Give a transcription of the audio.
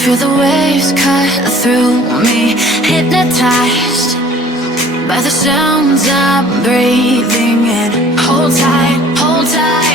Feel the waves cut through me, hypnotized by the sounds I'm breathing in. Hold tight, hold tight.